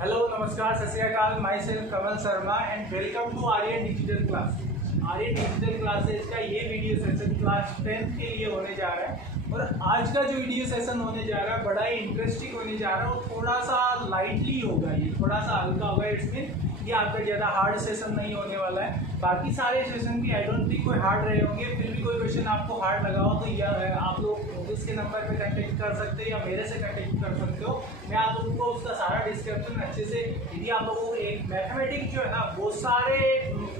Hello नमस्कार सत श्री अकाल, my self Kamal Sharma and welcome to Aryan digital classes. Aryan digital classes का ये वीडियो सेशन क्लास 10th के लिए होने जा रहा है और आज का जो वीडियो सेशन होने जा रहा है बड़ा ही इंटरेस्टिंग होने जा रहा है और थोड़ा सा लाइटली होगा, ये थोड़ा सा हल्का होगा। इट्स मीन ये आपका ज़्यादा हार्ड सेशन नहीं होने वाला है। बाकी सारे सेशन भी आई डोंट थिंक कोई हार्ड रहे होंगे, फिर भी कोई क्वेश्चन आपको हार्ड लगा हो तो यह आप लोग इसके नंबर पे कांटेक्ट कर सकते हो या मेरे से कांटेक्ट कर सकते हो। मैं आप लोगों को उसका सारा डिस्क्रिप्शन अच्छे से, यदि आप लोगों को एक मैथमेटिक्स जो है ना वो सारे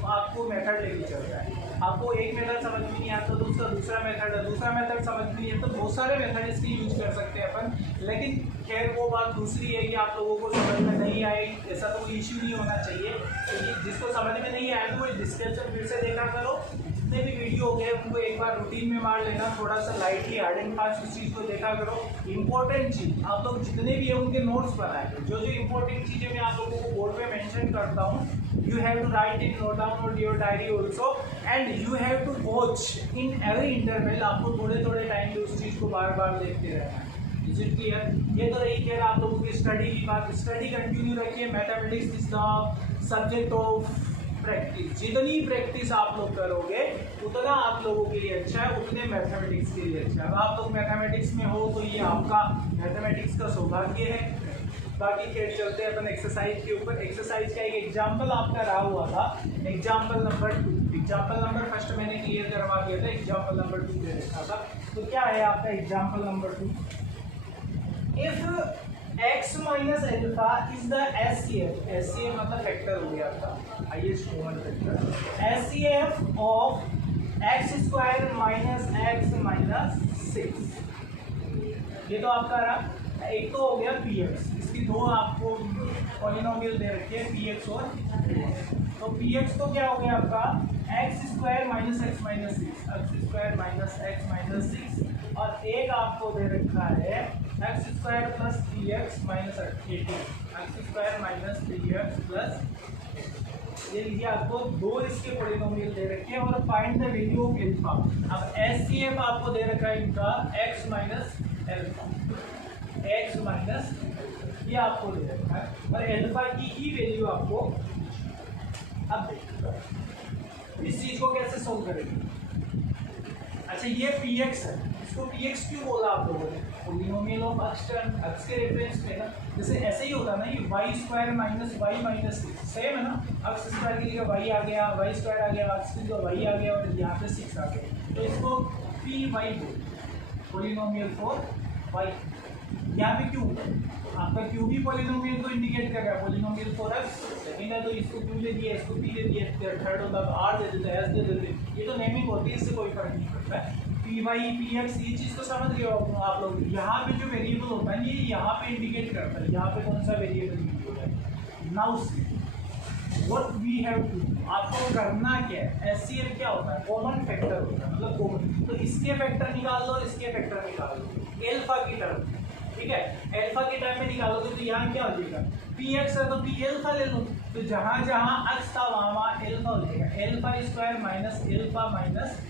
आपको मेथड लेके चल रहा है। आपको एक मेथड समझ में नहीं आता तो उसका दूसरा मेथड है, दूसरा मेथड समझ में नहीं है तो बहुत सारे मेथड इसके यूज कर सकते हैं अपन। लेकिन खैर वो बात दूसरी है कि आप लोगों को समझ में नहीं आए ऐसा तो कोई इश्यू नहीं होना चाहिए। तो जिसको समझ में नहीं आया तो वो डिस्क्रिप्शन फिर से देखा करो। जितने भी वीडियो हो गए उनको एक बार रूटीन में मार लेना, थोड़ा सा लाइटली हार्ड एंड फास्ट उस चीज़ को देखा करो। इंपॉर्टेंट चीज़ आप लोग जितने भी है उनके नोट्स बनाए, जो जो इंपॉर्टेंट चीज़ें मैं आप लोगों को बोर्ड पे मेंशन करता हूँ, you have to write it, note down on your diary also, and you have to watch in every interval। आपको थोड़े थोड़े टाइम पे उस चीज़ को बार बार देखते रहना है। Is it clear? ये तो रही खैर आप लोगों की स्टडी की बात। स्टडी कंटिन्यू रखिए। Mathematics is the subject of practice. जितनी प्रैक्टिस आप लोग करोगे उतना आप लोगों के लिए अच्छा है, उतने मैथमेटिक्स के लिए अच्छा है। अब आप लोग मैथमेटिक्स में हो तो ये आपका मैथमेटिक्स का सौभाग्य है। बाकी खेल चलते हैं अपन एक्सरसाइज के ऊपर। एक्सरसाइज का एक एग्जाम्पल आपका रहा हुआ था, example number 2। Example number first मैंने क्लियर करवा दिया था, एग्जाम्पल नंबर 2 दे रखा था। तो क्या है आपका example number 2? If x minus alpha is the HCF, HCF मतलब फैक्टर हो गया आपका, highest common factor, HCF of x square minus x minus 6। ये तो आपका रहा। एक तो हो गया px, इसकी दो आपको पॉलिनोमियल दे रखे हैं px और तो px तो क्या हो गया आपका x square minus x minus 6, x square minus x minus 6, और एक आपको दे रखा है x square plus 3x minus 18, x square minus 3x plus. ये लीजिए आपको दो इसके पॉलिनोमियल दे रखे हैं और find the value of alpha. अब एचसीएफ आपको दे रखा है इनका x minus alpha, x minus ये आपको दे रखा है और एल्फा की ही वैल्यू आपको। अब देखिए इस चीज को कैसे सोल्व करेंगे। अच्छा ये px है, इसको px क्यों बोला आप लोगों ने? पॉलिनोमियल ऑफ अक्स के रेफरेंस में ना, जैसे ऐसे ही होता ना कि y square minus y minus 6 same है ना। अक्स स्क्वायर की जगह वाई आ गया, वाई स्क्वायर आ गया, अक्स की जगह वाई आ गया और यहाँ पे 6 आ गया, तो इसको पी वाई बोलते, पॉलिनोमियल फॉर वाई। यहाँ पे क्यों आपका क्यू भी पॉलिनोमियल को इंडिकेट कर रहा है, पॉलिनोमियल फॉर एक्स। सेकंड है तो इसको क्यू ले दिया, इसको पी ले दिया, थर्ड होता है आर दे देते हैं, एस दे देते हैं। ये तो नेमिंग होती है, इससे कोई फर्क नहीं पड़ता है। पी वाई पी एक्स ये चीज़ तो समझ गए हो आप लोग। यहाँ पे जो वेरिएबल होता है ये यहाँ पे इंडिकेट करता है, यहाँ पे कौन सा वेरिएबल यूज हो रहा है। Now what we have to, आपको करना क्या है। एचसीएफ क्या होता है? कॉमन फैक्टर होता है, मतलब कॉमन। तो इसके फैक्टर निकाल लो, इसके फैक्टर निकाल लो एल्फा की टर्म, ठीक है। एल्फा के टाइम में निकालोगे तो यहाँ क्या हो जाएगा, पी एक्स है तो पी एल्फा ले लो, तो जहाँ जहाँ एक्स था वहाँ वहाँ एल्फा हो जाएगा, alpha square minus alpha minus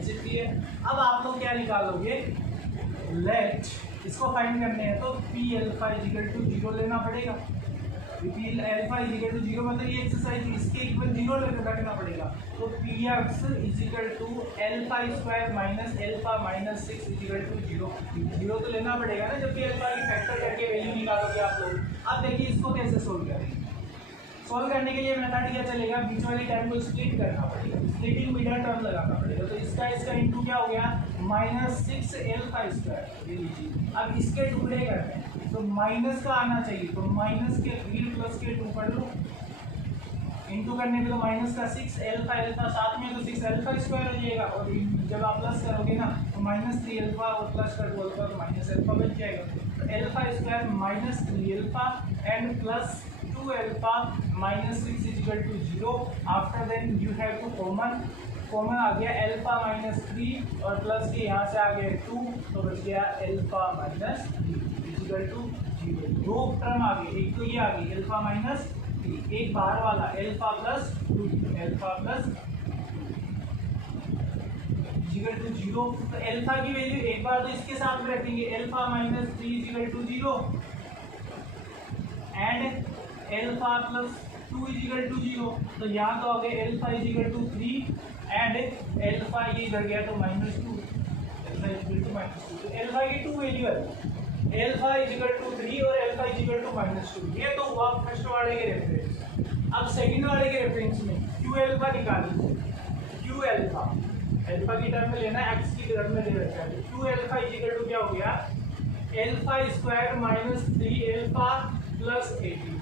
6। अब आप लोग क्या निकालोगे, लेट इसको फाइंड करने हैं तो पी एल्फा इजिकल टू 0 लेना पड़ेगा। पी एल्फा इजिकल टू 0 मतलब ये एक्सरसाइज इसके इक्वल 0 रखना पड़ेगा। तो p x equal to alpha square minus alpha minus 6 equal to 0 तो लेना पड़ेगा ना, जबकि एल्फा की फैक्टर करके वैल्यू निकालोगे आप लोग। अब देखिए इसको कैसे सोल्व करेंगे। सोल्व करने के लिए मेथड क्या चलेगा, बीच वाली टर्म को स्प्लिट करना पड़ेगा, स्प्लिटिंग मिडल टर्म लगाना पड़ेगा। तो इसका इंटू क्या हो गया माइनस 6 एल्फा स्क्वायर, ये लीजिए। अब इसके टुकड़े करते हैं तो माइनस का आना चाहिए, तो माइनस के 3 प्लस के 2 कर लो, इंटू करने पे तो माइनस का 6 एल्फा एल्फा साथ में तो 6 एल्फा स्क्वायर हो जाएगा, और जब आप प्लस करोगे ना तो माइनस 3 एल्फा और प्लस कर दो तो माइनस एल्फा बच जाएगा। तो alpha square minus 3 alpha and plus 2 alpha minus 6 equal to 0। After then you have to common आ गया एल्फा माइनस 3 और प्लस के यहाँ से आ गया 2, तो बच गया एल्फा माइनस 3 इजिकल टू 0। दो टर्म आ गई, एक तो ये आ गई एल्फा माइनस 3, एक बाहर वाला alpha plus 2, alpha plus equal to 0। तो एल्फा की वैल्यू एक बार तो इसके साथ में रखेंगे, alpha minus 3 is equal to 0। Alpha plus 2 is equal to 0, तो यहाँ तो आ गया alpha is equal to 3 and alpha ये इधर गया तो -2, एल्फा इज इक्वल टू -2, तो एल्फा की 2 वैल्यू है, एल्फा इज इक्वल टू 3 और एल्फा इज इक्वल टू -2। ये तो हुआ फर्स्ट वाले के रेफरेंस। अब सेकंड वाले के रेफरेंस में क्यू एल्फा निकालिए, क्यू एल्फा एल्फा की टर्म में लेना, एक्स की टर्म में दे रखा है, Q alpha is equal to क्या हो गया, alpha square minus 3 alpha plus 18।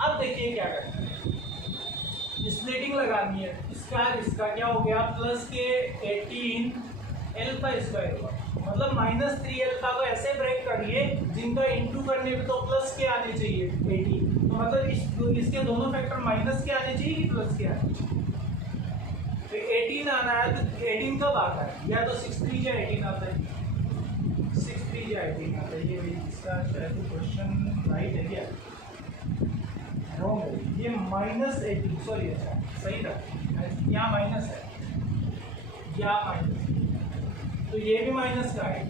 अब देखिए क्या करना है, स्प्लिटिंग लगानी है, इसका क्या हो गया, प्लस के 18 एल्फा स्क्वायर हुआ, मतलब -3 एल्फा को ऐसे ब्रेक करिए जिनका इंटू करने पे तो प्लस के आने चाहिए 18, तो मतलब इसके दोनों फैक्टर माइनस के आने चाहिए कि प्लस के आने चाहिए, तो 18 आना है, तो 18 कब आता है, या तो 6×3 या 18 आता है, 6×3 या 18 आता है। ये इसका शायद क्वेश्चन राइट है क्या, रॉन्ग है, ये -18 सॉरी, अच्छा सही था, यहाँ माइनस है, यहाँ माइनस, तो ये भी माइनस का है,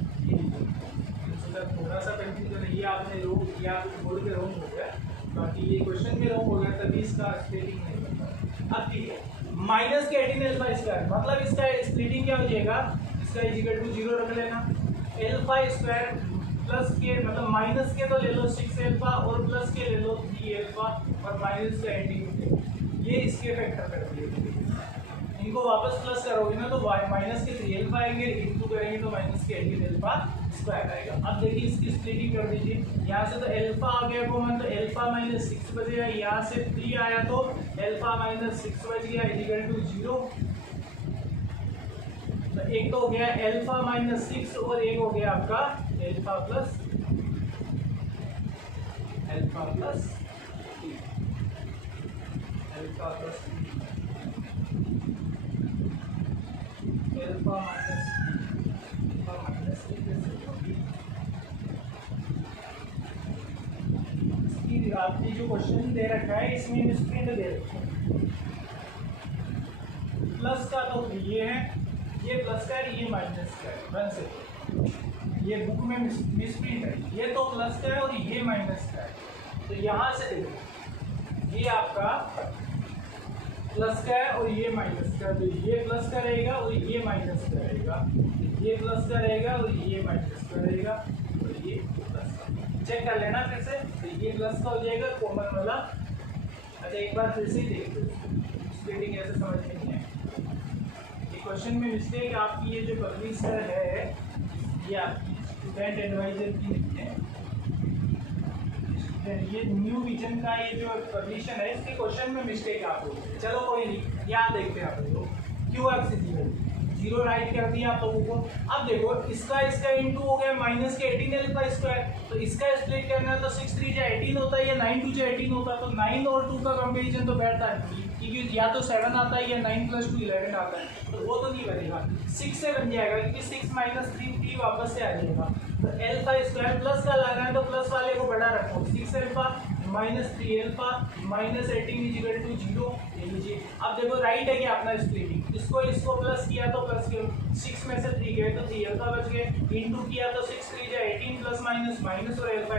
थोड़ा सा कंफ्यूजन है, ये आपने रोक किया बोल के रॉन्ग हो गया, बाकी ये क्वेश्चन में रॉन्ग हो गया, तभी इसका स्प्लिटिंग नहीं बनता। अब ठीक है, माइनस के 18 एल्फा स्क्वायर, मतलब इसका स्प्लिटिंग क्या हो जाएगा, इसका इज इक्वल टू 0 रख लेना, एल्फा स्क्वायर प्लस के मतलब माइनस के तो ले लो 6 एल्फा और प्लस के ले लो 3 एल्फा और माइनस का 18, ये इसके फैक्टर कर दिए, इनको वापस प्लस करोगे ना तो माइनस के 3 एल्फा आएंगे, इंटू करेंगे तो माइनस के 18 एल्फा स्क्वायर आएगा। अब देखिए इसकी स्प्लिटिंग कर दीजिए, यहाँ से तो एल्फा आ गया कॉमन, तो एल्फा -6 बचेगा, यहाँ से 3 आया तो एल्फा -6 बच गया इज इक्वल टू 0, तो एक तो हो गया एल्फा -6 और एक हो गया आपका alpha plus alpha plus alpha plus alpha minus आपने जो क्वेश्चन दे रखा है इसमें स्प्लिट दे रखा है, प्लस का तो ये है, ये प्लस का है, ये माइनस का है, बन सकते, ये बुक में मिसप्रिंट है, ये तो प्लस का है और ये माइनस का है, तो यहाँ से देखो ये आपका प्लस का है और ये माइनस का, तो ये प्लस का रहेगा और ये माइनस का रहेगा, ये प्लस का रहेगा और ये माइनस का रहेगा और ये प्लस का, चेक कर लेना फिर से, तो ये प्लस का हो जाएगा कॉमन वाला। अच्छा एक बार फिर से देख लो, स्प्लिटिंग ऐसे समझ में नहीं है, ये क्वेश्चन में मिस्टेक आपकी, ये जो पब्लिशर है ये आपकी स्टूडेंट एडवाइजर की नहीं है, ये न्यू विजन का ये जो पब्लिशन है इसके क्वेश्चन में मिस्टेक आपको, चलो कोई नहीं, यहाँ देखते हैं आप लोग, क्यू एक्स 0 राइट कर दिया आप लोगों को। अब देखो इसका इंटू हो गया माइनस के 18 एल्फा स्क्वायर, तो इसका स्प्लिट करना है तो 6×3 या 18 होता है या 9×2 या 18 होता है, तो 9 और 2 का कंपेरिजन तो बैठता नहीं, क्योंकि या तो 7 आता है या 9 + 2 11 आता है, तो वो तो नहीं बनेगा, 6 से बन जाएगा, क्योंकि 6 - 3 वापस से आ जाएगा, तो एल्फा स्क्वायर प्लस का लाना है तो प्लस वाले को बड़ा रखो, 6 alpha -3 alpha -18 is equal to 0, ये लीजिए। अब देखो राइट है कि अपना स्प्लिटिंग, इसको प्लस किया तो प्लस के 6 में से 3 गए तो 3 एल्फा बच गए, इंटू किया तो 6×3 या 18 प्लस माइनस और एल्फा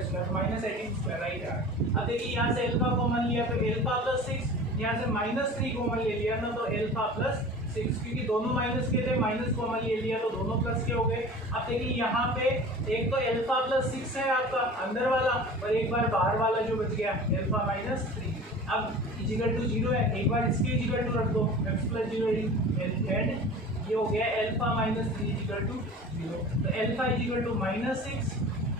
स्क्वायर -18 स्क्वायर राइट है। अब देखिए यहाँ से एल्फा कॉमन लिया तो एल्फा प्लस 6, यहाँ से -3 कॉमन ले लिया ना तो एल्फा प्लस 6, क्योंकि दोनों माइनस के थे, माइनस कॉमन ले लिया तो दोनों प्लस के हो गए। अब देखिए यहाँ पे एक तो एल्फा प्लस 6 है आपका अंदर वाला और एक बार बाहर वाला जो बच गया एल्फा -3, अब इजिकल टू 0 है, एक बार इसके इजिकल टू रख दो x + 0 एंड ये हो गया एल्फा -3 इजिकल टू 0, तो alpha is equal to -6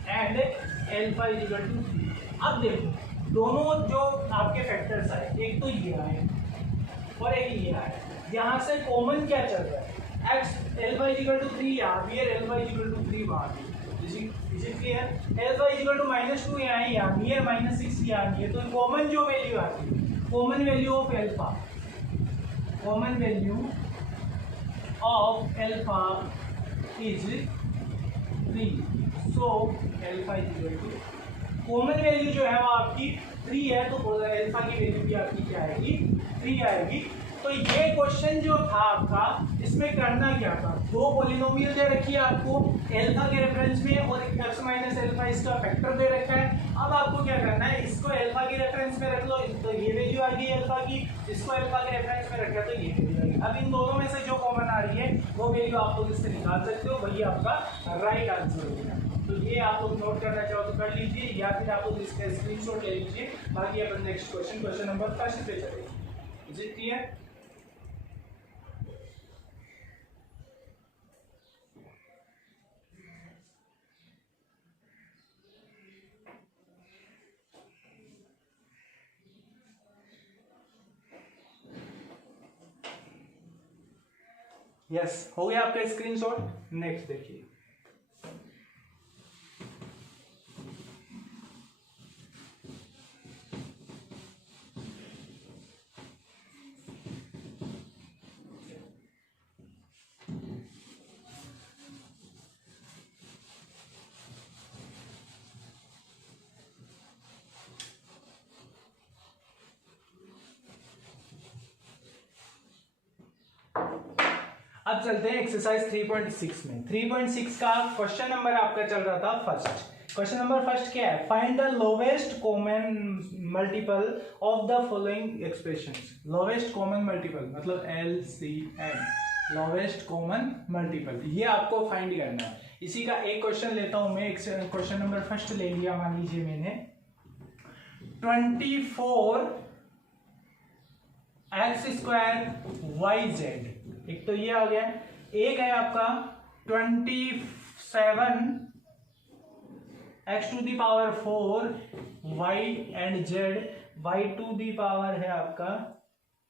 and alpha is equal to 3। अब देखो दोनों जो आपके फैक्टर्स आए, एक तो ये आए और एक ये आए, यहाँ से कॉमन क्या चल रहा है, x एल्फा इजिकल टू 3 यहाँ भी है, एल्फा इजिकल टू 3 वहाँ भी, is it clear. Alpha is equal to -2 यहाँ है, यहाँ भी है, -6 यहाँ भी है, तो कॉमन जो वैल्यू आती है, common value of alpha, common value of alpha is 3, so alpha is equal to common value जो है वो आपकी 3 है, तो एल्फा की वैल्यू भी आपकी क्या आएगी 3 आएगी। तो तो ये क्वेश्चन जो था आपका, इसमें करना क्या था, दो पॉलिनोमियल दे रखी है आपको एल्फा के रेफरेंस में और x माइनस एल्फा इसका फैक्टर दे रखा है। अब आपको क्या करना है, इसको एल्फा के रेफरेंस में रख लो तो ये वैल्यू आ गई एल्फा की, इसको एल्फा के रेफरेंस में रखा तो ये वैल्यू आ गई। अब इन दोनों में से जो कॉमन आ रही है वो वैल्यू आप लोग इससे निकाल सकते हो, वही आपका राइट आंसर होगा। तो ये आप लोग नोट करना चाहो तो कर लीजिए, या फिर आप लोग इसका स्क्रीनशॉट ले लीजिए। बाकी अपन नेक्स्ट क्वेश्चन नंबर 1 पे चलेंगे। Is it clear? यस, हो गया आपका स्क्रीनशॉट। नेक्स्ट देखिए, अब चलते हैं एक्सरसाइज 3.6 में। 3.6 का क्वेश्चन नंबर आपका चल रहा था फर्स्ट। क्वेश्चन नंबर फर्स्ट क्या है, find the lowest common multiple of the following expressions. Lowest common multiple मतलब LCM, लोवेस्ट कॉमन मल्टीपल, ये आपको फाइंड करना है। इसी का एक क्वेश्चन लेता हूं मैं। क्वेश्चन नंबर फर्स्ट ले लिया, मान लीजिए मैंने 24 x² YZ, एक तो ये आ गया। एक है आपका 27 x⁴ y and z, y⁴ है आपका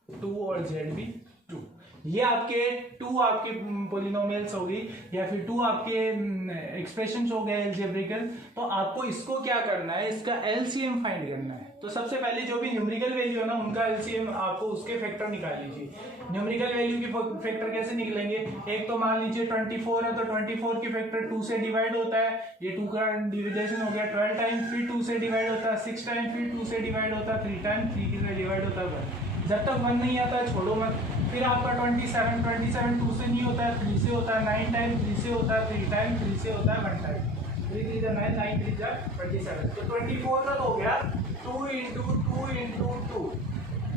2 और z भी 2। ये आपके 2 आपके पॉलिनोमियल्स हो गई, या फिर 2 आपके एक्सप्रेशंस हो गए अलजेब्रिकल। तो आपको इसको क्या करना है, इसका एलसीएम फाइंड करना है। तो सबसे पहले जो भी न्यूमेरिकल वैल्यू है ना, उनका एलसीएम आपको उसके फैक्टर निकाल लीजिए। न्यूमेरिकल वैल्यू की फैक्टर कैसे निकलेंगे, एक तो मान लीजिए 24 है तो 24 की फैक्टर 2 से डिवाइड होता है, ये 2 का डिविडेशन हो गया। 12 टाइम फिर 2 से डिवाइड होता है, 6 टाइम फिर 2 से डिवाइड होता है, 3 टाइम 3 से डिवाइड होता है 1। जब तक 1 नहीं आता है छोड़ो मत। फिर आपका 27 2 से नहीं होता है, 3 से होता है। 9 टाइम 3 से होता है, 3 टाइम 3 से होता है, 1 टाइम 3 3 9 9 3 27। तो 24 का तो हो गया 2 × 2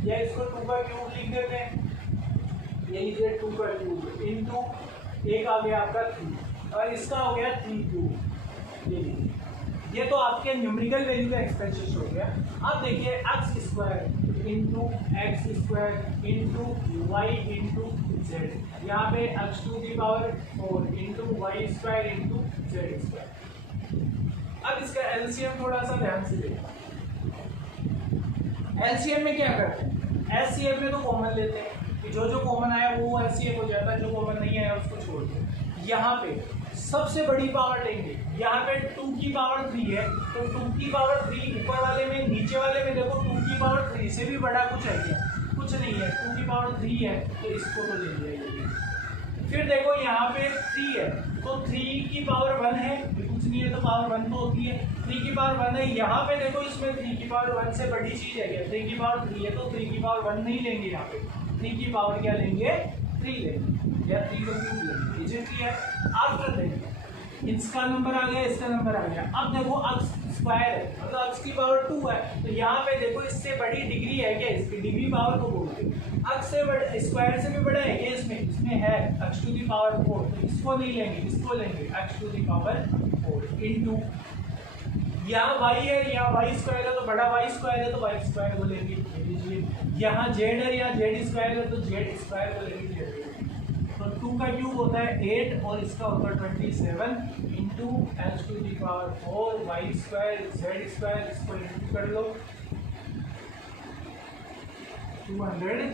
या इसको 2 का क्यूब लिख देते हैं, ये लीजिए 2 का क्यूब इंटू एक आ गया आपका 3 और इसका हो गया 3 क्यूब। ये लीजिए, ये तो आपके न्यूमेरिकल वैल्यू का एक्सप्रेशन हो गया। अब देखिए x² into x² into y into z, यहाँ पे x⁴ into y² into z²। अब इसका एलसीएम थोड़ा सा ध्यान से देखो। एलसीएम में क्या करते हैं, एलसीएम में तो कॉमन लेते हैं कि जो जो कॉमन आया वो एलसीएम हो जाता है, जो कॉमन नहीं आया उसको छोड़ दो। यहाँ पे सबसे बड़ी पावर लेंगे, यहाँ पे 2 की पावर 3 है तो 2 की पावर 3 ऊपर वाले में, नीचे वाले में देखो 2 की पावर 3 से भी बड़ा कुछ है क्या, कुछ नहीं है। 2 की पावर 3 है तो इसको तो ले लिया। फिर देखो यहाँ पे 3 है तो 3 की पावर 1 है, कुछ नहीं है तो पावर 1 तो होती है। 3 की पावर 1 है, यहाँ पे देखो इसमें 3 की पावर 1 से बड़ी चीज है क्या, 3 की पावर 3 है तो 3 की पावर 1 नहीं लेंगे, यहाँ पे 3 की पावर क्या लेंगे, 3 लेंगे या 3 का क्यूब लेंगे। Is it clear? आफ्टर देखिए इसका नंबर आ गया, इसका नंबर आ गया। अब देखो x² है मतलब x की पावर 2 है तो यहाँ पे देखो इससे बड़ी डिग्री है क्या, इसकी डिग्री पावर को बोलते हैं। x से बड़ा, स्क्वायर से भी बड़ा है क्या, इसमें है x⁴ तो इसको नहीं लेंगे, इसको लेंगे x⁴ इंटू यहाँ y है, यहाँ y² है तो बड़ा y² है तो y² को लेंगे। यहाँ z है, यहाँ z² है तो z² को लेंगे। तो 2 का क्यूब होता है 8 और इसका होता है 27 इंटू x⁴ y² z², इसको इंटू कर लो 216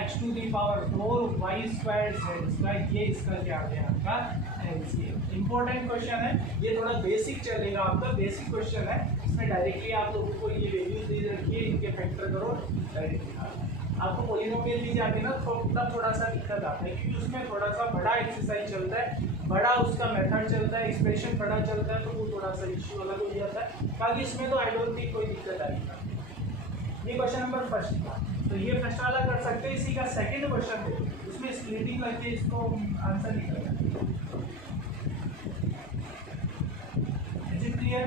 x⁴ y² z²। ये इसका क्या आ गया आपका एलसीएम। इंपॉर्टेंट क्वेश्चन है ये, थोड़ा बेसिक चलेगा आपका, बेसिक क्वेश्चन है। इसमें डायरेक्टली आप लोगों को ये वैल्यूज दे रखी है, इनके फैक्टर करो डायरेक्टली। आपको पॉलिनोमियल दी जाती है ना तब थोड़ा सा दिक्कत आता है, क्योंकि उसमें थोड़ा सा बड़ा एक्सरसाइज चलता है, बड़ा उसका मेथड चलता है, एक्सप्रेशन बड़ा चलता है, तो वो थोड़ा सा इश्यू अलग हो जाता है। बाकी इसमें तो आई डोंट थिंक कोई दिक्कत आएगी। ये क्वेश्चन नंबर फर्स्ट था। तो ये फर्स्ट वाला कर सकते हैं। इसी का सेकंड क्वेश्चन है, उसमें स्प्लिटिंग करके इसको आंसर निकलेगा। Is it clear?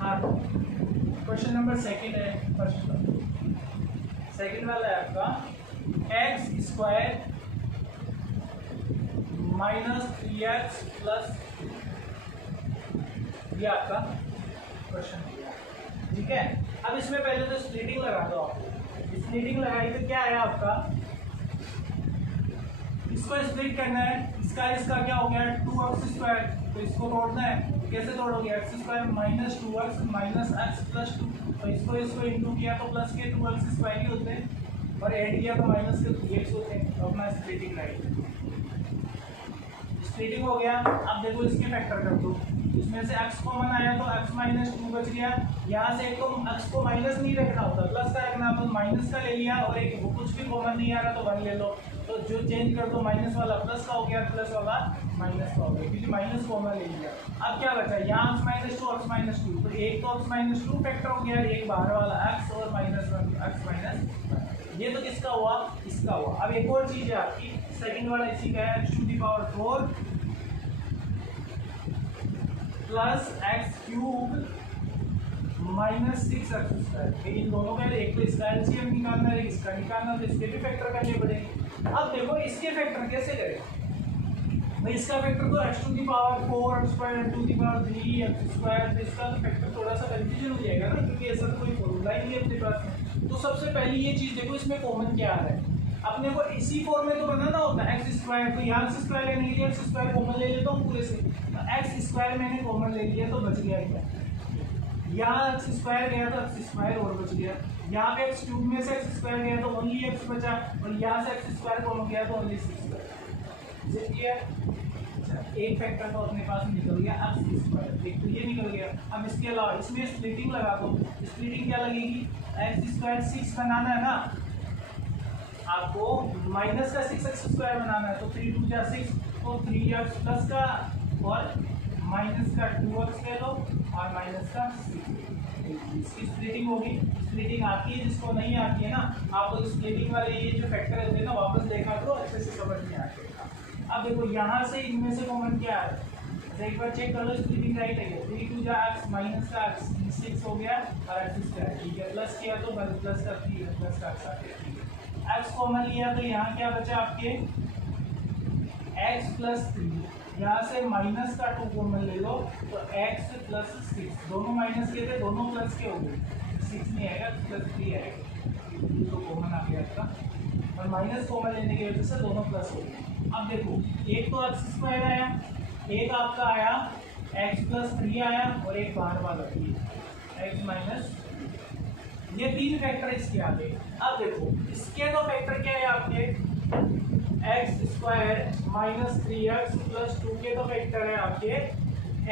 हाँ, क्वेश्चन नंबर सेकंड है। फर्स्ट सेकंड वाला है आपका x square minus 3x plus, ये आपका क्वेश्चन है, ठीक है। अब इसमें पहले तो स्प्लिटिंग लगा दो आप। स्प्लिटिंग लगाई तो क्या है आपका, इसको स्प्लिट करना है, इसका क्या हो गया 2x स्क्वायर, तो इसको तोड़ना है। कैसे तोड़ोगे, x square minus 2x minus x plus 2, तो इसको इंटू किया तो प्लस के 2x स्क्वायर ही होते हैं, और ऐड किया तो माइनस के 3x होते हैं। तो अपना स्प्लिटिंग राइट, स्प्लिटिंग हो गया। अब देखो इसके फैक्टर कर दो, इसमें से x कॉमन आया तो x माइनस 2 बच गया। यहाँ से तो x को माइनस नहीं रखना होता, प्लस का रखना, तो माइनस का ले लिया, और एक कुछ भी कॉमन नहीं आ रहा तो 1 ले लो। तो जो चेंज कर दो, माइनस वाला प्लस का हो गया, प्लस वाला माइनस का हो गया, क्योंकि माइनस कॉमन ले लिया। अब क्या बचा, यहाँ x माइनस 2 x माइनस 2, तो एक तो x माइनस 2 फैक्टर हो गया, एक बाहर वाला x और माइनस 1 x माइनस 1। ये तो किसका हुआ, इसका हुआ। अब एक और चीज है आपकी, सेकंड वाला इसी का है, x to the power 4 plus x cube minus 6x square. इन दोनों का एक तो इसका एलसीएम निकालना है, इसका निकालना, तो इसके भी फैक्टर करने पड़ेंगे। अब देखो इसके फैक्टर कैसे करें भाई, इसका फैक्टर तो x to the power 4 x square to the power 3 x square, तो इसका तो फैक्टर थोड़ा सा कंफ्यूजन हो जाएगा ना, क्योंकि ऐसा तो कोई फॉर्मूला ही नहीं है अपने पास में। तो सबसे पहले ये चीज देखो, इसमें कॉमन क्या आ रहा है, अपने को इसी फॉर्म में तो बनाना होता है एक्स स्क्वायर, तो यहाँ एक्स स्क्वायर लेने के लिए एक्स स्क्वायर कॉमन ले लेता हूँ पूरे से, तो एक्स स्क्वायर मैंने कॉमन ले लिया तो बच गया क्या, यहाँ एक्स स्क्वायर गया तो एक्स स्क्वायर और बच गया, यहाँ पे एक्स क्यूब में से एक्स स्क्वायर गया तो ओनली एक्स बचा, और यहाँ से एक्स स्क्वायर कॉमन गया तो ओनली 6 बचा। एक फैक्टर तो अपने पास निकल गया एक्स स्क्वायर, एक तो ये निकल गया। अब इसके अलावा इसमें स्प्लिटिंग लगा दो, स्प्लिटिंग क्या लगेगी, एक्स स्क्वायर 6 बनाना है ना आपको, माइनस का 6x स्क्वायर बनाना है, तो 3 2 जा 6, तो 3x प्लस का और माइनस का 2x ले लो और माइनस का 6, इसकी स्प्लिटिंग होगी। स्प्लिटिंग आती है, जिसको नहीं आती है ना, आप तो स्प्लिटिंग वाले ये जो फैक्टर होते हैं ना, वापस देखा करो, अच्छे से समझ में आ जाएगा। अब देखो यहाँ से इनमें से कॉमन क्या है, एक बार चेक कर लो, स्प्लिटिंग राइट है, 3 2 जा x माइनस का x 6 हो गया और x स्क्वायर, ठीक है, प्लस किया तो प्लस का 3 प्लस का x आ गया, ठीक है। x कॉमन लिया तो यहाँ क्या बचा आपके x प्लस 3, यहाँ से माइनस का 2 कॉमन ले लो तो x प्लस 6, दोनों माइनस के थे, दोनों प्लस के हो गए, 6 नहीं आएगा प्लस 3 आएगा, तो कॉमन आ गया आपका, और माइनस कॉमन लेने की वजह से दोनों प्लस हो गए। अब देखो एक तो एक्स स्क्वायर आया, एक आपका आया x प्लस 3 आया, और एक बाहर वाला x माइनस, ये 3 फैक्टर इसके आ गए। अब देखो इसके तो फैक्टर क्या है आपके, x square minus 3x plus 2 के तो फैक्टर है आपके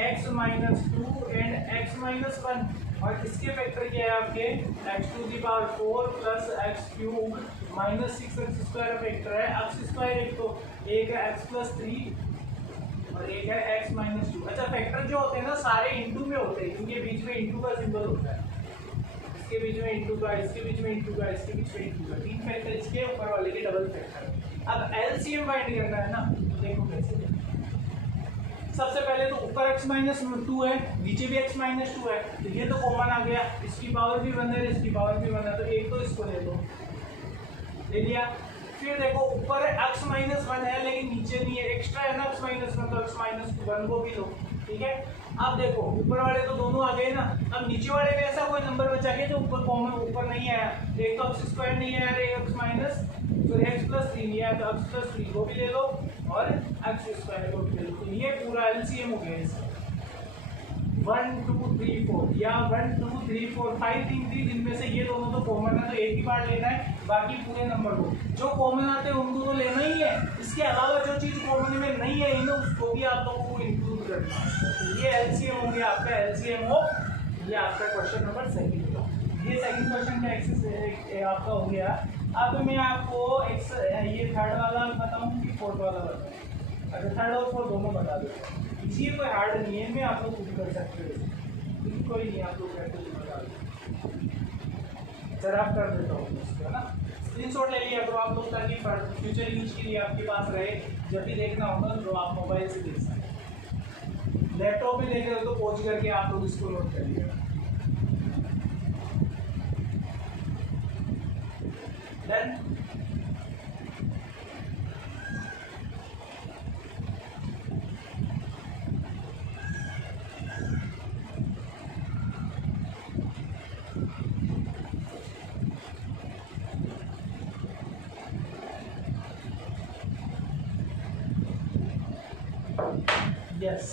x minus 2 and x minus 1, और इसके फैक्टर क्या है आपके x to the power 4 plus x cube minus 6x square factor है। एक्स स्क्वायर एक है x प्लस 3 और एक है x माइनस 2। अच्छा, फैक्टर जो होते हैं ना सारे इंटू में होते हैं, क्योंकि बीच में इंटू का सिंबल होता है, इसके बीच में इंटू का, इसके बीच में इंटू का, इसके बीच में इंटू का, 3 फैक्टर इसके ऊपर वाले के डबल फैक्टर। अब एलसीएम फाइंड करना है ना, देखो कैसे। सबसे पहले तो ऊपर x माइनस 2 है, नीचे भी x माइनस 2 है, तो ये तो कॉमन आ गया, इसकी पावर भी 1 है, इसकी पावर भी 1 है, तो एक तो इसको ले लो, ले लिया। फिर देखो ऊपर है x माइनस 1 है, लेकिन नीचे नहीं है, एक्स्ट्रा है ना x माइनस 1, तो x माइनस 1 को भी लो, ठीक है। अब देखो ऊपर वाले तो दोनों आ गए ना, अब नीचे वाले में ऐसा कोई नंबर बचा के जो ऊपर कॉमन ऊपर नहीं आया, एक तो x स्क्वायर नहीं आया, एक x माइनस तो x प्लस 3 नहीं आया, तो x प्लस 3 को भी ले लो और x स्क्वायर को भी ले लो, तो ये पूरा एलसीएम हो गया इसका 1 2 3 4, या 1 2 3 4 5 थिंग थी, जिनमें से ये दोनों तो कॉमन है, तो एक ही बार लेना है, बाकी पूरे नंबर को जो कॉमन आते हैं उनको तो लेना ही है। इसके अलावा जो चीज कॉमन में नहीं है इन्हें उसको भी आप लोगों को इंक्लूड करना है। ये एलसीएम हो गया आपका, एलसीएम हो ये आपका क्वेश्चन नंबर सेकंड का। ये सेकंड क्वेश्चन का एक्सरसाइज आपका हो गया। अब मैं आपको ये थर्ड वाला बताऊं कि फोर्थ वाला बताऊं? अच्छा थर्ड और फोर्थ दोनों बता देते हैं, इसी कोई हार्ड नहीं है, इनमें आप लोग खुद कर सकते हो, कोई नहीं आप लोग करते तो बता दो। जरा आप कर देता हूँ इसको, है ना, स्क्रीनशॉट ले लिया करो आप लोग, ताकि फ्यूचर यूज के लिए आपके पास रहे, जब भी देखना होगा तो आप मोबाइल से देख सकते। लैपटॉप में देख रहे हो तो पॉज करके आप लोग इसको नोट करिएगा। देन यस,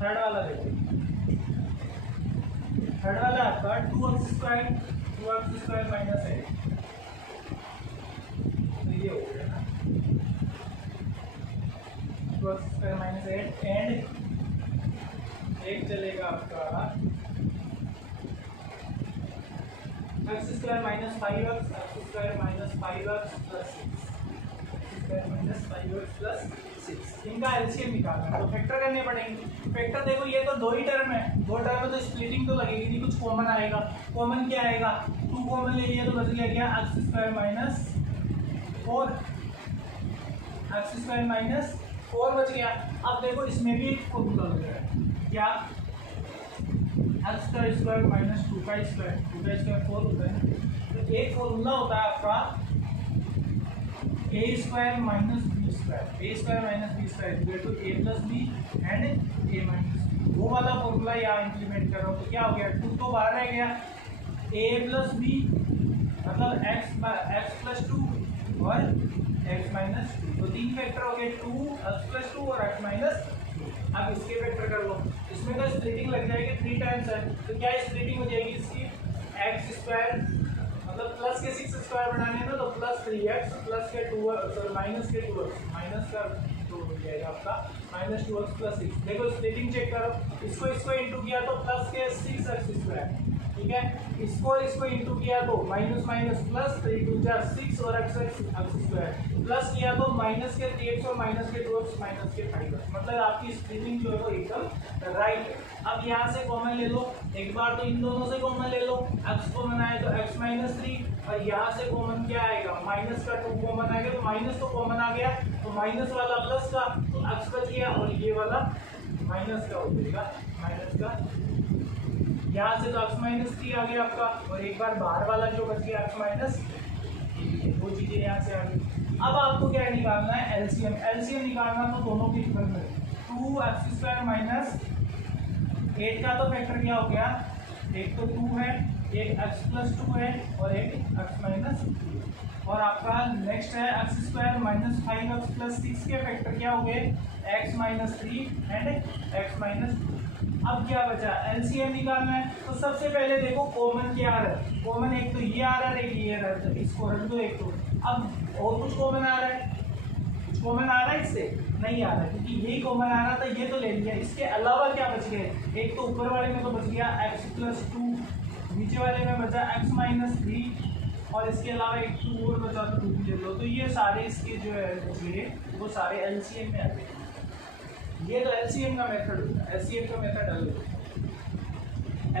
थर्ड वाला देखो, थर्ड वाला आपका 2x² माइनस 8, तो ये हो गया ना 2x² माइनस 8 एंड एक चलेगा आपका x² minus 5x, x² minus 5x plus 6, x² minus 5x plus 6, इनका एलसीएम निकालना है, तो फैक्टर करने पड़ेंगे। फैक्टर देखो ये तो दो ही टर्म है, दो टर्म में तो स्प्लिटिंग तो लगेगी नहीं, कुछ कॉमन आएगा। कॉमन क्या आएगा, 2 कॉमन ले लिया तो बच गया क्या, x² माइनस 4, x² माइनस 4 बच गया। अब देखो इसमें भी एक फॉर्मूला लग रहा है, क्या, x का स्क्वायर माइनस 2 का स्क्वायर 4 होता है, तो एक फॉर्मूला होता है आपका a² minus b² minus b² equal to a plus b and a minus b, वो वाला फॉर्मूला यहाँ इंप्लीमेंट कर रहा हूँ, तो क्या हो गया, 2 तो बाहर रह गया, a प्लस बी मतलब x प्लस 2 और x माइनस 2, तो 3 फैक्टर हो गए, 2x प्लस 2 और x माइनस 2। अब इसके फैक्टर कर लो, इसमें तो स्प्लिटिंग लग जाएगी 3 टाइम्स है, तो क्या स्प्लिटिंग हो जाएगी इसकी, x² मतलब प्लस के 6² बनाने में तो प्लस 3x प्लस के 2 माइनस के 2x माइनस का 2 हो जाएगा आपका माइनस 2x प्लस 6। देखो स्प्लिटिंग चेक करो, इसको इंटू किया तो प्लस के 6x², ठीक है, इसको इंटू किया तो माइनस माइनस प्लस 3 2 जा 6 और x² प्लस किया तो माइनस के 3x और माइनस के 2x माइनस के 5x, मतलब आपकी स्प्लिटिंग जो है वो एकदम राइट है। अब यहाँ से कॉमन ले लो, एक बार तो इन दोनों से कॉमन ले लो, x कॉमन आए तो x माइनस 3 और यहाँ से कॉमन क्या आएगा, माइनस का 2 कॉमन आएगा, तो माइनस तो कॉमन आ गया, तो माइनस वाला प्लस का तो x बच गया और ये वाला माइनस का हो जाएगा, माइनस का, यहाँ से तो x माइनस 3 आ गया आपका, और एक बार बाहर वाला जो बच गया x माइनस, वो चीजें यहाँ से आ गई। अब आपको क्या निकालना है, एलसीएम, एलसीएम निकालना तो दोनों की इक्वल है, 2x² माइनस 8 का तो फैक्टर क्या हो गया, एक तो 2 है, एक x प्लस 2 है और एक x माइनस 2, और आपका नेक्स्ट है x² माइनस 5x प्लस 6 के फैक्टर क्या हो गए, x minus 3 and x minus 2। अब क्या बचा, एलसीएम निकालना है, तो सबसे पहले देखो कॉमन क्या आ रहा है, कॉमन एक तो ये आ रहा है, एक ये आ रहा है, इसको रख दो एक तो, अब और कुछ कॉमन आ रहा है, कुछ कॉमन आ रहा है इससे नहीं आ रहा है, क्योंकि यही कॉमन आ रहा था, ये तो ले लिया, इसके अलावा क्या बच गए, एक तो ऊपर वाले में तो बच गया x प्लस 2, नीचे वाले में बचा x माइनस 3 और इसके अलावा एक 2 और बचा तो 2 ले लो, तो ये सारे इसके जो है बचे वो सारे एलसीएम में आते हैं। ये तो एलसीएम का मेथड होता है, एलसीएम का मेथड अलग होता है,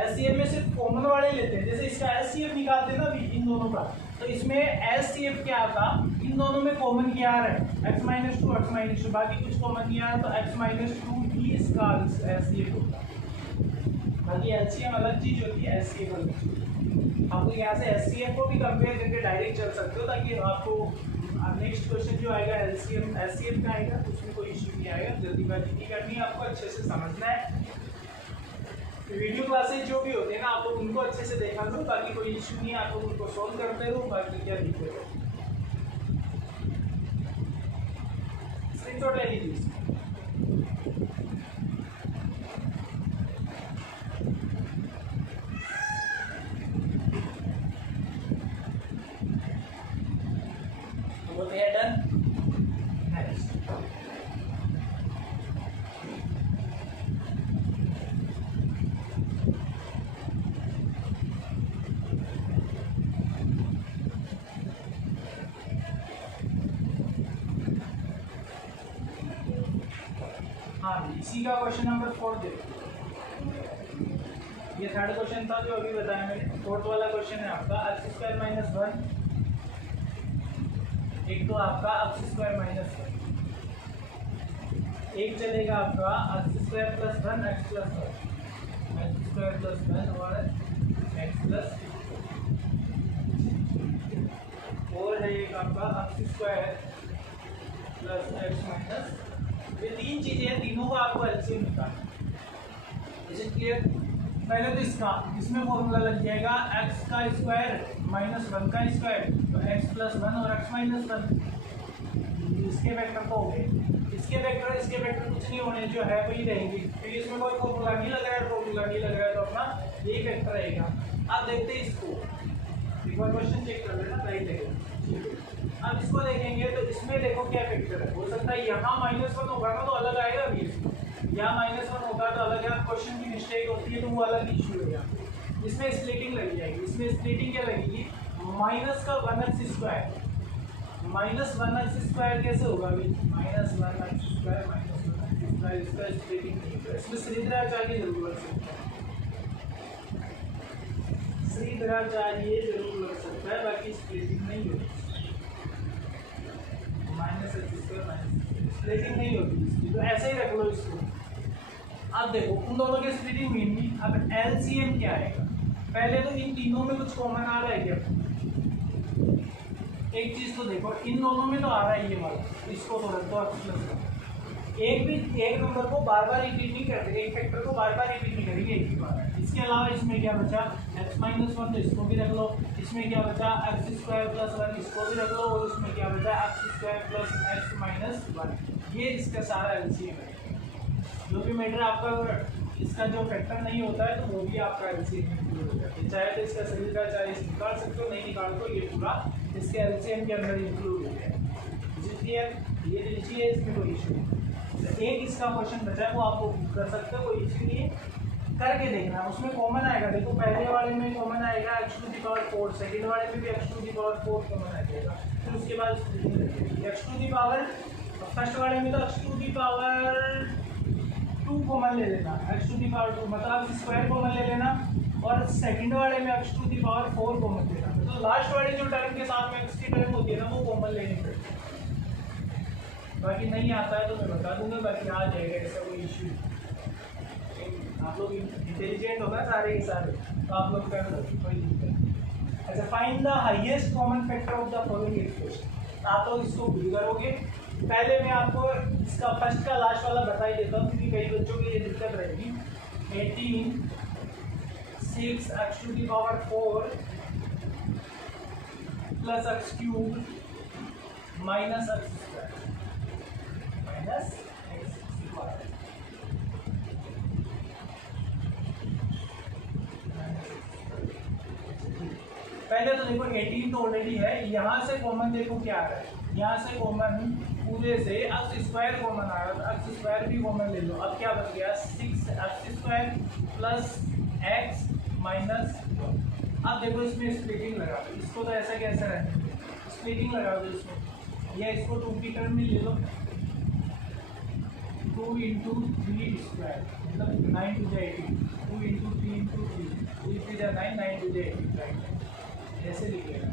एलसीएम में सिर्फ कॉमन वाले लेते हैं, जैसे इसका एलसीएम निकालते हैं ना अभी इन दोनों का, तो इसमें एलसीएम क्या आता, इन दोनों में कॉमन क्या आ रहा है, x माइनस 2 x माइनस 2, बाकी कुछ कॉमन नहीं आ रहा, तो x माइनस 2 ही इसका एलसीएम होता है, बाकी एलसीएम अलग चीज होती है, एलसीएम अलग चीज होती है। आप लोग यहाँ से एलसीएम को भी कंपेयर करके डायरेक्ट चल सकते हो, ताकि आपको नेक्स्ट क्वेश्चन जो आएगा एलसीएम का आएगा, उसमें कोई इश्यू नहीं आएगा, जल्दीबाजी नहीं करनी है, आपको अच्छे से समझना है। वीडियो क्लासेज जो भी होते हैं ना, आप लोग उनको अच्छे से देखा लो, बाकी कोई इश्यू नहीं है, आप लोग उनको सॉल्व करते रहो, बाकी क्या लिखते रहो। स्क्रीनशॉट ले लीजिए। हाँ इसी का क्वेश्चन नंबर 4 देखो, ये थर्ड क्वेश्चन था जो अभी बताया मैंने। फोर्थ वाला क्वेश्चन है आपका एक्स स्क्वायर माइनस 1, एक तो आपका एक्स स्क्वायर माइनस 1, एक चलेगा आपका x square plus 1 x plus 1, x square plus 1 और एक्स प्लस, और है एक आपका x square plus x minus. ये तीन चीजें हैं, तीनों को आपको एलसीएम निकालना है। इसे क्लियर? पहले तो इसमें फॉर्मूला लग जाएगा एक्स का स्क्वायर माइनस 1 का स्क्वायर, तो एक्स प्लस 1 और एक्स माइनस 1, इसके वेक्टर को हो गए। इसके वेक्टर कुछ नहीं होने, जो है वही रहेंगे, क्योंकि इसमें कोई फॉर्मूला नहीं लग रहा है, तो अपना यही वेक्टर रहेगा। अब देखते हैं इसको, एक बार क्वेश्चन चेक कर लेना, राइट है। अब इसको देखेंगे तो इसमें देखो क्या वेक्टर है, हो सकता है यहाँ -1 होगा ना तो अलग आएगा, अभी यहाँ -1 होगा तो अलग है, क्वेश्चन की मिस्टेक होती है तो वो अलग इश्यू है। इसमें स्प्लिटिंग लग जाएगी, इसमें स्प्लिटिंग क्या लगेगी, माइनस का 1x square, minus 1x square कैसे होगा अभी, minus 1x square minus 1x square, इसका स्प्लिटिंग नहीं होगा। इसमें श्रीधराचार्य जरूर लग सकता है, श्रीधराचार्य जरूर लग सकता है, बाकी स्प्लिटिंग नहीं होगी, minus x square minus splitting नहीं होगी इसकी, तो ऐसे ही रख लो इसको। अब देखो उन दोनों के स्प्लिटिंग मीन नहीं। अब एलसीएम क्या आएगा, पहले तो इन तीनों में कुछ कॉमन आ रहा है क्या, एक चीज तो देखो इन दोनों में तो आ रहा है ये वाला, इसको तो रख दो प्लस, एक नंबर को बार बार रिपीट नहीं करते, एक फैक्टर को बार बार रिपीट नहीं करेंगे, एक ही बार। इसके अलावा इसमें क्या बचा, x माइनस 1, तो इसको भी रख लो। इसमें क्या बचा, एक्स स्क्वायर प्लस 1, इसको भी रख लो। और इसमें क्या बचा, x square plus x minus 1, ये इसका सारा एलसीएम है। जो भी मैटर आपका इसका जो फैक्टर नहीं होता है तो वो भी आपका एलसीएम इंक्लूड हो जाता है। चाहे तो इसका श्रीधराचार्य निकाल सकते हो, नहीं निकाल तो ये पूरा इसके एलसीएम के अंदर इंक्लूड हो गया है। इसलिए ये लीजिए, इसमें कोई इशू नहीं। एक इसका क्वेश्चन बचा है वो आप कर सकते हो, कोई इशू नहीं है, करके देखना। उसमें कॉमन आएगा, देखो पहले वाले में कॉमन आएगा x⁴, सेकंड वाले में भी x⁴ कॉमन आ जाएगा, फिर उसके बाद x⁴ फर्स्ट वाले में तो x⁴ कॉमन ले लेना, x⁴ मतलब स्क्वायर कॉमन ले लेना, और सेकंड वाले में x⁴ 4 कॉमन लेना। तो लास्ट वाले जो टर्म के साथ में x की टर्म होती है ना वो कॉमन लेनी पड़ेगी। बाकी नहीं आता है तो मैं बता दूंगा, बाकी आ जाएगा, ऐसा कोई इश्यू। आप लोग इंटेलिजेंट हो ना सारे के सारे, तो आप लोग कर लो, कोई दिक्कत नहीं। अच्छा, find the highest common factor of the following expression. आप लोग इसको भूल करोगे। पहले मैं आपको इसका फर्स्ट का लास्ट वाला बता ही देता हूँ, क्योंकि कई बच्चों के लिए दिक्कत रहेगी। 18 6 x⁴ plus x³ minus x² minus x²। पहले तो देखो 18 तो ऑलरेडी है, यहाँ से कॉमन देखो क्या आ रहा है, यहाँ से कॉमन पूरे से x² कॉमन आ रहा है, तो x² भी कॉमन ले लो। अब क्या बच गया, 6x² प्लस x माइनस 1। अब देखो इसमें स्प्लिटिंग लगा दो, इसको तो ऐसा कैसे रहेंगे, स्प्लिटिंग लगा दो इसमें, या इसको 2 की टर्म में ले लो, 2 × 3² मतलब 9 × 18, 2 × 3 × 3, 2 × 9, 9 × 18, राइट, ऐसे लिखिएगा।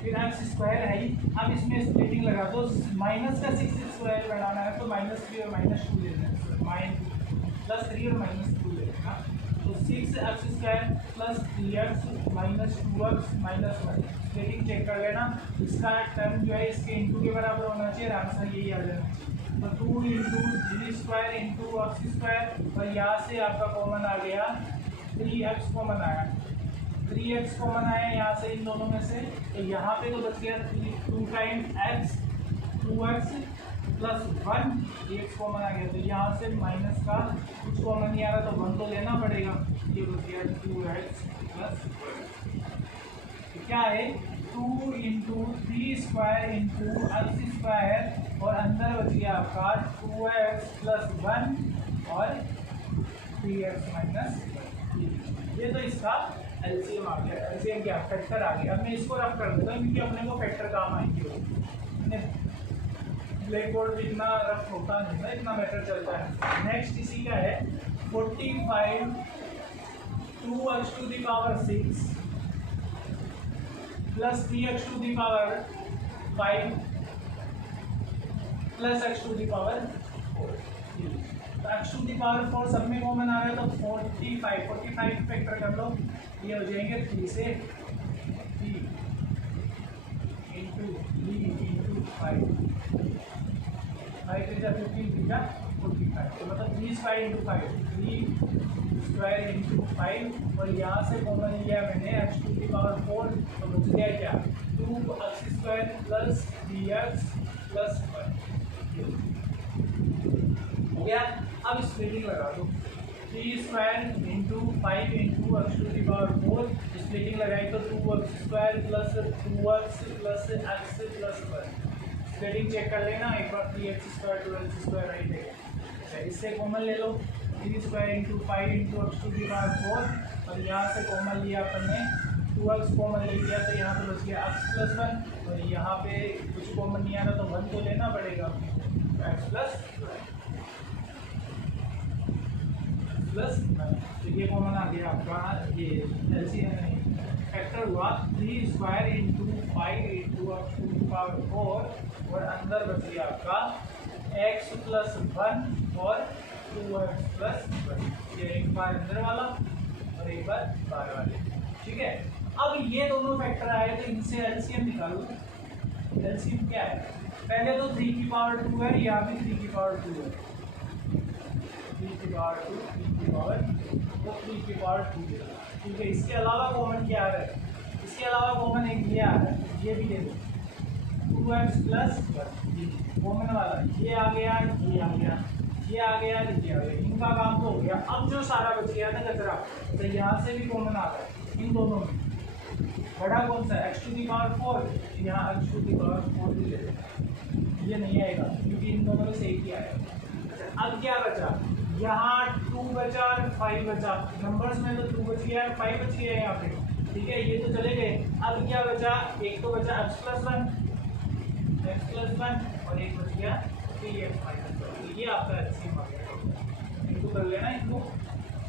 फिर x² है ही, अब इसमें स्प्लिटिंग लगा दो, माइनस का 6² बनाना है तो -3 और -2 ले लेना, +3 और -2 ले लेना, तो 6x² plus 3x minus 2x minus 1। Splitting check कर लेना, इसका टर्म जो है इसके इंटू के बराबर होना चाहिए, आंसर यही आ जाना चाहिए। तो 2 × 3² × x², और यहाँ से आपका कॉमन आ गया 3x कॉमन आया, 3x कॉमन आया यहाँ से, इन दोनों में से, तो यहाँ पे तो बच गया 2 times x 2x plus 1, 3x common आ गया, तो यहाँ से माइनस का कुछ कॉमन नहीं आ रहा तो 1 तो लेना पड़ेगा, ये बच गया 2x प्लस 1। क्या है, 2 × 3² × x², और अंदर बच गया आपका 2x प्लस 1 और 3x माइनस 1। ये तो इसका एलसीएम आ गया, एलसीएम क्या फैक्टर आ गया। अब मैं इसको रफ कर देता हूँ क्योंकि अपने को फैक्टर काम आएंगे, ब्लैक बोर्ड भी इतना रफ होता नहीं है, इतना मैटर चलता है। नेक्स्ट इसी का है 45 2x to the power 6 plus 3x to the power 5 plus x to the power 4। तो x टू द पावर 4 सब में कॉमन आ रहा है, तो 45 फैक्टर कर लो, ये हो जाएंगे 3 से 3 इंटू 3 इंटू 5 5 3 15 45, तो मतलब 3 स्क्वायर इंटू 5 3 स्क्वायर इंटू 5, और यहाँ से कॉमन लिया मैंने x टू द पावर 4, तो बच गया क्या 2x square plus 3x plus 1 हो गया। अब स्प्लिटिंग लगा दो, 3 square into 5 into x to the power 4, splitting लगाई तो 2x square plus 2x plus x plus 1। Splitting check कर लेना एक बार, 3x square 2x square right है, इससे कॉमन ले लो 3 square into 5 into x to the power 4, और यहाँ से कॉमन लिया अपन ने 2x कॉमन ले लिया, तो यहाँ पे बच गया x प्लस 1, और यहाँ पे कुछ कॉमन नहीं आ रहा तो 1 तो लेना पड़ेगा, x प्लस प्लस, तो ये कॉमन आ गया आपका, ये एलसीएम फैक्टर हुआ 3 square into 5 into x to the power 4, और अंदर बच गया आपका x प्लस 1 और 2x प्लस 1, ये एक बार अंदर वाला और एक बार बाहर वाले, ठीक है। अब ये दोनों फैक्टर आए तो इनसे एलसीएम निकालो। एलसीएम क्या है, पहले तो 3 की पावर 2 है, यहाँ भी 3 की पावर 2 है, 3 की पावर 2 3 की पावर वो 3 की पावर 2 है, ठीक है। इसके अलावा कॉमन क्या आ रहा है, इसके अलावा कॉमन एक ये आ रहा है, ये भी ले लो 2x प्लस 1, कॉमन वाला ये आ गया, ये आ गया, ये आ गया, ये आ गया, इनका काम तो हो गया। अब जो सारा बच गया था कचरा, तो यहाँ से भी कॉमन आ रहा है इन दोनों में, बड़ा कौन सा x टू दी पावर 4, यहाँ x टू दी पावर 4 भी ले लो, ये नहीं आएगा क्योंकि इन दोनों में से एक ही आएगा। अच्छा अब क्या बचा, यहाँ 2 बचा और 5 बचा, नंबर्स में तो 2 बच गया और 5 बच गया यहाँ पे, ठीक है, ये तो चले गए। अब क्या बचा, एक तो बचा x प्लस 1 और एक बच गया 3x माइनस 1, तो ये आपका एलसीएम आ गया। इनको कर लेना, इनको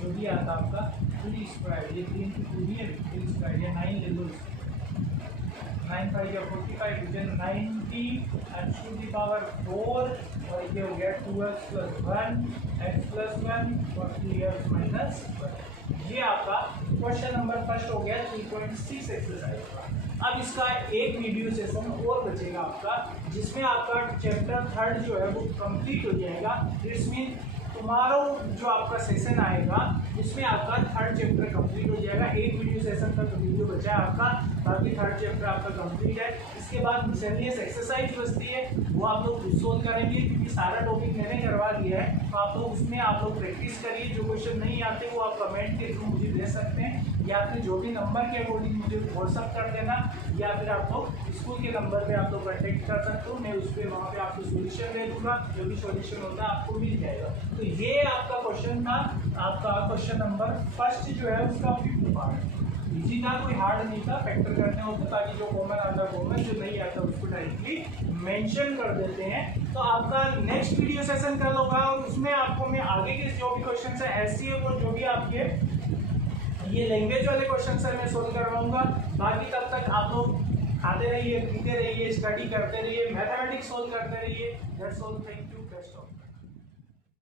जो भी आता आपका 3 स्क्वायर, ये 3 की पूरी है, 3 स्क्वायर ये 9 ले लो, 9 5 या 45 division 90 x to the power 4, और ये हो गया 2x प्लस 1 x प्लस 1 और 3x माइनस 1। ये आपका क्वेश्चन नंबर फर्स्ट हो गया 3.6 एक्सरसाइज का। अब इसका एक वीडियो सेशन और बचेगा आपका, जिसमें आपका चैप्टर 3 जो है वो कंप्लीट हो जाएगा। इट्स मीन टुमारो जो आपका सेशन आएगा उसमें आपका 3rd चैप्टर कंप्लीट हो जाएगा। एक वीडियो सेशन का तो वीडियो बचा है आपका, बाकी 3rd चैप्टर आपका कंप्लीट है। इसके बाद मिसलेनियस एक्सरसाइज बचती है, वो आप लोग खुद सोल्व करेंगे क्योंकि सारा टॉपिक मैंने करवा दिया है, तो आप लोग उसमें आप लोग प्रैक्टिस करिए। जो क्वेश्चन नहीं आते वो आप कमेंट के थ्रू मुझे दे सकते हैं, या फिर जो भी नंबर के अकॉर्डिंग मुझे व्हाट्सअप कर देना, या फिर आप लोग स्कूल के नंबर पे आप लोग कॉन्टेक्ट कर सकते हो, मैं उस पर वहाँ पे आपको सोल्यूशन दे दूँगा, जो भी सोल्यूशन होता है आपको मिल जाएगा। तो ये आपका क्वेश्चन था, आपका क्वेश्चन नंबर फर्स्ट जो है उसका 5th पार्ट इजी था, कोई हार्ड नहीं था, फैक्टर करने होते ताकि जो कॉमन आता कॉमन, जो नहीं आता उसको डायरेक्टली मेंशन कर देते हैं। तो आपका नेक्स्ट वीडियो सेशन कल होगा और उसमें आपको मैं आगे के जो भी क्वेश्चन है ऐसी है वो जो भी आपके ये लैंग्वेज वाले क्वेश्चन सर मैं सोल्व करवाऊंगा। बाकी तब तक आप लोग खाते रहिए, पीते रहिए, स्टडी करते रहिए, मैथमेटिक्स सोल्व करते रहिए। That's all, thank you.